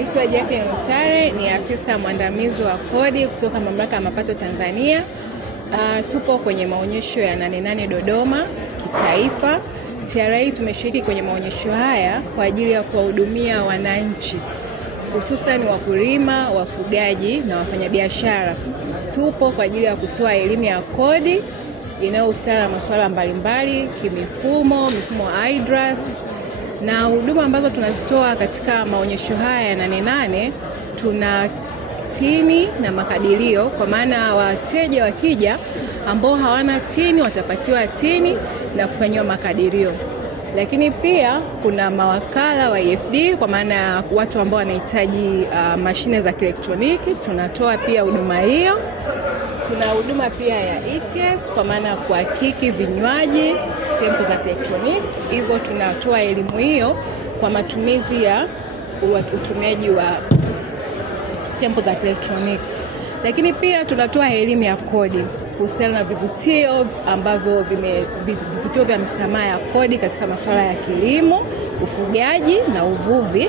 Naitwa Jacqueline Mutare, ni afisa mwandamizi wa kodi kutoka Mamlaka ya Mapato Tanzania. Tupo kwenye maonyesho ya 88 Dodoma kitaifa. TRA tumeshiriki kwenye maonyesho haya kwa ajili ya kuwahudumia wananchi, hususan wakulima, wafugaji na wafanyabiashara. Tupo kwa ajili ya kutoa elimu ya kodi inayohusiana na masuala mbalimbali, mifumo IDRAS, na huduma ambazo tunazitoa katika maonyesho haya ya 88. Tuna tini na makadirio, kwa maana wateja wakija ambao hawana tini watapatiwa tini na kufanyiwa makadirio. Lakini pia kuna mawakala wa EFD, kwa maana watu ambao wanahitaji mashine za kielektroniki, tunatoa pia huduma hiyo. Tuna huduma pia ya ETS, kwa maana kuhakiki vinywaji, stempu za kielektroniki. Hivyo tunatoa elimu hiyo kwa matumizi ya utumiaji wa stempu za kielektroniki. Lakini pia tunatoa elimu ya kodi kuhusiana na vivutio ambavyo vivutio vya misamaha ya kodi katika masuala ya kilimo, ufugaji na uvuvi.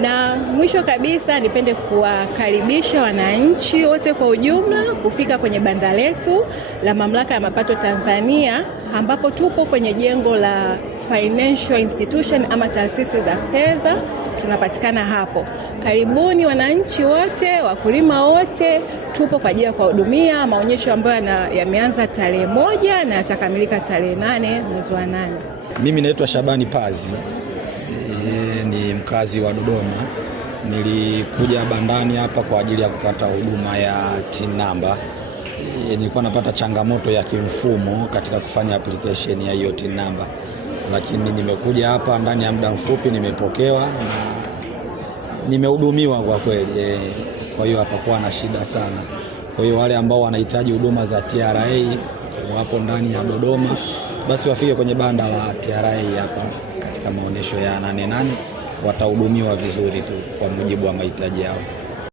Na mwisho kabisa, nipende kuwakaribisha wananchi wote kwa ujumla kufika kwenye banda letu la Mamlaka ya Mapato Tanzania, ambapo tupo kwenye jengo la Financial Institution ama taasisi za fedha. Tunapatikana hapo. Karibuni wananchi wote, wakulima wote, tupo kwa ajili ya kuwahudumia. Maonyesho ambayo yameanza tarehe 1 na yatakamilika tarehe 8 mwezi wa 8. Mimi naitwa Shabani Pazi, ni mkazi wa Dodoma. Nilikuja bandani hapa kwa ajili ya kupata huduma ya TIN number. Nilikuwa napata changamoto ya kimfumo katika kufanya application ya hiyo TIN number, lakini nimekuja hapa ndani ya muda mfupi nimepokewa na nimehudumiwa kwa kweli. Kwa hiyo hapakuwa na shida sana. Kwa hiyo wale ambao wanahitaji huduma za TRA wapo ndani ya Dodoma, basi wafike kwenye banda la TRA hapa katika maonyesho ya 88, watahudumiwa vizuri tu kwa mujibu wa mahitaji yao.